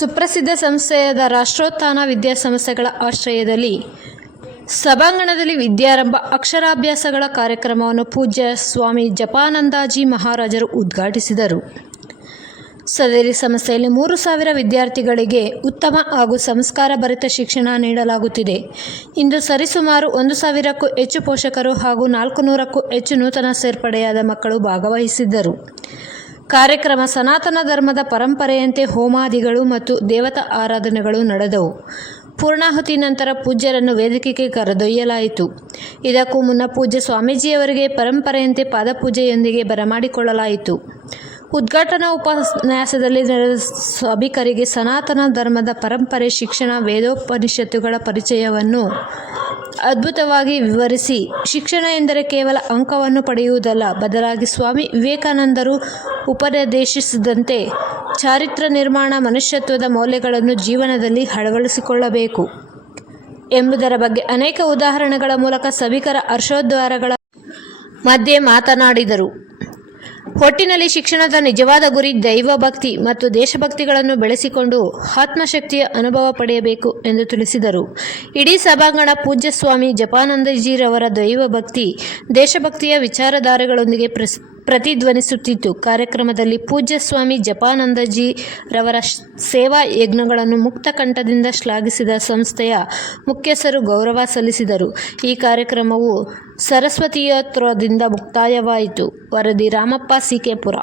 ಸುಪ್ರಸಿದ್ಧ ಸಂಸ್ಥೆಯಾದ ರಾಷ್ಟ್ರೋತ್ಥಾನ ವಿದ್ಯಾಸಂಸ್ಥೆಗಳ ಆಶ್ರಯದಲ್ಲಿ ಸಭಾಂಗಣದಲ್ಲಿ ವಿದ್ಯಾರಂಭ ಅಕ್ಷರಾಭ್ಯಾಸಗಳ ಕಾರ್ಯಕ್ರಮವನ್ನು ಪೂಜ್ಯ ಸ್ವಾಮಿ ಜಪಾನಂದಾಜಿ ಮಹಾರಾಜರು ಉದ್ಘಾಟಿಸಿದರು. ಸದರಿ ಸಂಸ್ಥೆಯಲ್ಲಿ ಮೂರು ಸಾವಿರ ವಿದ್ಯಾರ್ಥಿಗಳಿಗೆ ಉತ್ತಮ ಹಾಗೂ ಸಂಸ್ಕಾರ ಭರಿತ ಶಿಕ್ಷಣ ನೀಡಲಾಗುತ್ತಿದೆ. ಇಂದು ಸರಿಸುಮಾರು ಒಂದು ಸಾವಿರಕ್ಕೂ ಹೆಚ್ಚು ಪೋಷಕರು ಹಾಗೂ ನಾಲ್ಕು ನೂರಕ್ಕೂ ಹೆಚ್ಚು ನೂತನ ಸೇರ್ಪಡೆಯಾದ ಮಕ್ಕಳು ಭಾಗವಹಿಸಿದ್ದರು. ಕಾರ್ಯಕ್ರಮ ಸನಾತನ ಧರ್ಮದ ಪರಂಪರೆಯಂತೆ ಹೋಮಾದಿಗಳು ಮತ್ತು ದೇವತಾ ಆರಾಧನೆಗಳು ನಡೆದವು. ಪೂರ್ಣಾಹುತಿ ನಂತರ ಪೂಜ್ಯರನ್ನು ವೇದಿಕೆಗೆ ಕರೆದೊಯ್ಯಲಾಯಿತು. ಇದಕ್ಕೂ ಮುನ್ನ ಪೂಜ್ಯ ಸ್ವಾಮೀಜಿಯವರಿಗೆ ಪರಂಪರೆಯಂತೆ ಪಾದಪೂಜೆಯೊಂದಿಗೆ ಬರಮಾಡಿಕೊಳ್ಳಲಾಯಿತು. ಉದ್ಘಾಟನಾ ಉಪನ್ಯಾಸದಲ್ಲಿ ನಡೆದ ಸಭಿಕರಿಗೆ ಸನಾತನ ಧರ್ಮದ ಪರಂಪರೆ ಶಿಕ್ಷಣ, ವೇದೋಪನಿಷತ್ತುಗಳ ಪರಿಚಯವನ್ನು ಅದ್ಭುತವಾಗಿ ವಿವರಿಸಿ. ಶಿಕ್ಷಣ ಎಂದರೆ ಕೇವಲ ಅಂಕವನ್ನು ಪಡೆಯುವುದಲ್ಲ, ಬದಲಾಗಿ ಸ್ವಾಮಿ ವಿವೇಕಾನಂದರು ಉಪದೇಶಿಸಿದಂತೆ ಚಾರಿತ್ರ ನಿರ್ಮಾಣ ಮನುಷ್ಯತ್ವದ ಮೌಲ್ಯಗಳನ್ನು ಜೀವನದಲ್ಲಿ ಅಳವಡಿಸಿಕೊಳ್ಳಬೇಕು. ಎಂಬುದರ ಬಗ್ಗೆ ಅನೇಕ ಉದಾಹರಣೆಗಳ ಮೂಲಕ ಸಭಿಕರ ಹರ್ಷೋದ್ವಾರಗಳ ಮಧ್ಯೆ ಮಾತನಾಡಿದರು. ಒಟ್ಟಿನಲ್ಲಿ ಶಿಕ್ಷಣದ ನಿಜವಾದ ಗುರಿ ದೈವಭಕ್ತಿ ಮತ್ತು ದೇಶಭಕ್ತಿಗಳನ್ನು ಬೆಳೆಸಿಕೊಂಡು ಆತ್ಮಶಕ್ತಿಯ ಅನುಭವ ಪಡೆಯಬೇಕು ಎಂದು ತಿಳಿಸಿದರು. ಇಡೀ ಸಭಾಂಗಣ ಪೂಜ್ಯ ಸ್ವಾಮಿ ಜಪಾನಂದಜಿರವರ ದೈವಭಕ್ತಿ ದೇಶಭಕ್ತಿಯ ವಿಚಾರಧಾರೆಗಳೊಂದಿಗೆ ಪ್ರಸ್ ಪ್ರತಿಧ್ವನಿಸುತ್ತಿತ್ತು. ಕಾರ್ಯಕ್ರಮದಲ್ಲಿ ಪೂಜ್ಯ ಸ್ವಾಮಿ ಜಪಾನಂದಜಿ ರವರ ಸೇವಾ ಯಜ್ಞಗಳನ್ನು ಮುಕ್ತ ಕಂಠದಿಂದ ಶ್ಲಾಘಿಸಿದ ಸಂಸ್ಥೆಯ ಮುಖ್ಯಸ್ಥರು ಗೌರವ ಸಲ್ಲಿಸಿದರು. ಈ ಕಾರ್ಯಕ್ರಮವು ಸರಸ್ವತಿಯೋತ್ಸವದಿಂದ ಮುಕ್ತಾಯವಾಯಿತು. ವರದಿ ರಾಮಪ್ಪ ಸಿಕೆಪುರ